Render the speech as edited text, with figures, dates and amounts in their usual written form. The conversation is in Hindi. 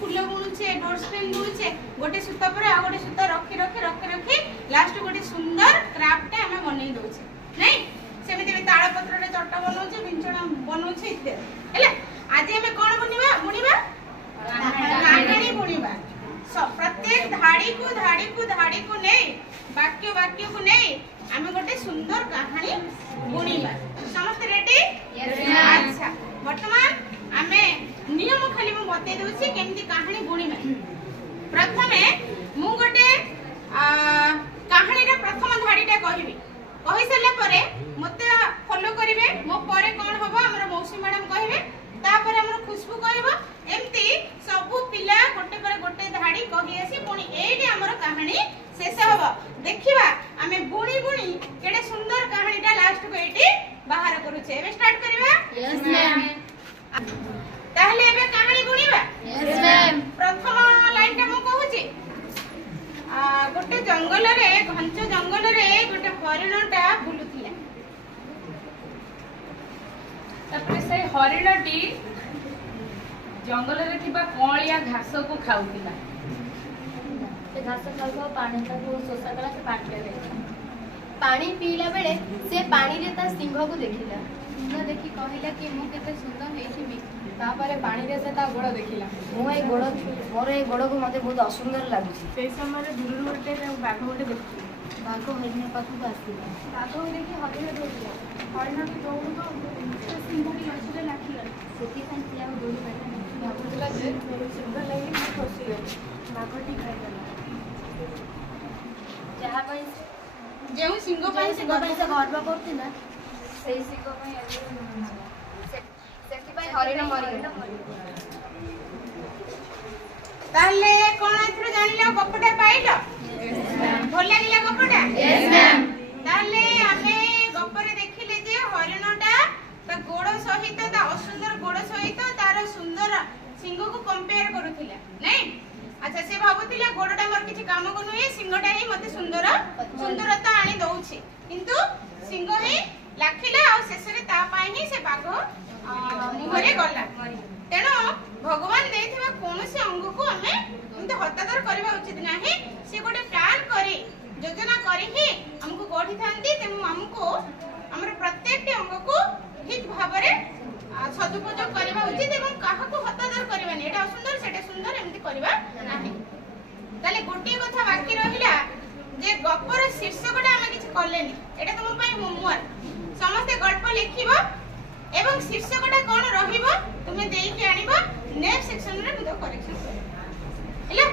फूल बुणुचे डोर स्क्रीन बुणुचे गोटे सूता पर आ गोटे सूता रखी रखी रखी रखी लास्ट गोटे सुंदर क्राफ्ट आमे बनै दउचे नहीं सेमिति भी ताळ पत्र रे चट्टा बनउचे बिंचणा बनउचे इत्यादि हैला आज हमें कोन बुनिबा बुनिबा कहानी बुनिबा प्रत्येक धाड़ी को नहीं वाक्य को नहीं आमे गोटे सुंदर कहानी बुनिबा समस्त रेडी अच्छा वर्तमान आमे नियम खाली मु बते दउछि केमति कहानी बुनिबा प्रथमे मु गोटे कहानी रा प्रथम धाड़ीटा कहबी कहि सल्ला परे मते फॉलो करिवे मो परे कोन होबो हमर मौसी मैडम कहिबे तापर हमर खुशबू कहबो एमती सब पिला गोटे पर गोटे धाड़ी कहि आसी पुनी एडी हमर कहानी शेष होबो देखिबा आमे बुणी बुणी केडे सुंदर कहानीटा लास्ट को एडी बाहर करूचे एबे स्टार्ट करबा यस मैम ताहले एबे कहानी बुणीबा यस मैम प्रथम लाइनटा मु कहूची गोटे जंगल रे घंच जंगल रे गोटे हरिणटा बुलुथिला तापर से हरिणटी जंगल रे थिबा कोलिया घास को खाउतिला से घास खाउ पानी का शोषा कला से पानी पीला बेले से पानी रे ता सिंह को देखिला सिंह देखि कहिला कि मु केते सुंदर हेछिबी तापरे पानी रे से ता गोड़ देखिला मो ए गोड़ मोर ए गोड़ को मते बहुत असुंदर लागुछि से समय रे दूर गोटे बाघ गोटे देखि बाघ हरिण पाखु आसीला बाघ देखि हरिण देखिला हरिण के दौड़ तो सिंह भी असुरे लाखिला सेति कांति आ दौड़ पाइला भाबुला जे सुंदर लागि मु खुशी है बाघटी खाइला जहा पई जेउ सिंह पाई से घर बा करथिला सेई सिंह पई सेति पई हरिण मरि ताले कोन एथरो जानिलो गपटा पाइलो भल लागिला गपटा यस मैम ताले आमे गपरे देखिले जे हरिणटा ता गोड़ सहित ता असुंदर गोड़ सहित तार सुंदर सिंह को कंपेयर करूथिला नहीं अच्छा से भाबुथिला गोड़टा मोर किछि काम को नुई सिंहटा ही मते सुंदरता आनी दउछि किंतु सिंह ही लाखिला आ शेषरे ता पाई ही से बाघ मुहरे गला तेणु भगवान देथिबा कोनोसी अंग को हमें एंते हतादर करबा उचित नाही से गोटे प्लान करी योजना करी ही हमको गढ़ी थांती तेनु हमको हमर प्रत्येक अंग को ठीक भाबरे सदुपयोग करबा उचित एवं काहा को हतादर करबानी एटा सुंदर सेटा सुंदर एमती करबा नाही ताले गोटे कथा बाकी रहिला जे गपर शीर्षकटा हम किछ करलेनी एटा तुम पई होमवर्क समस्त गल्प लिखिबो एवं शीर्षकटा कोन रहिबो तुमे देई के आनिबो नेक्स्ट सेक्शन रे मुदो करेक्शन करबो हैला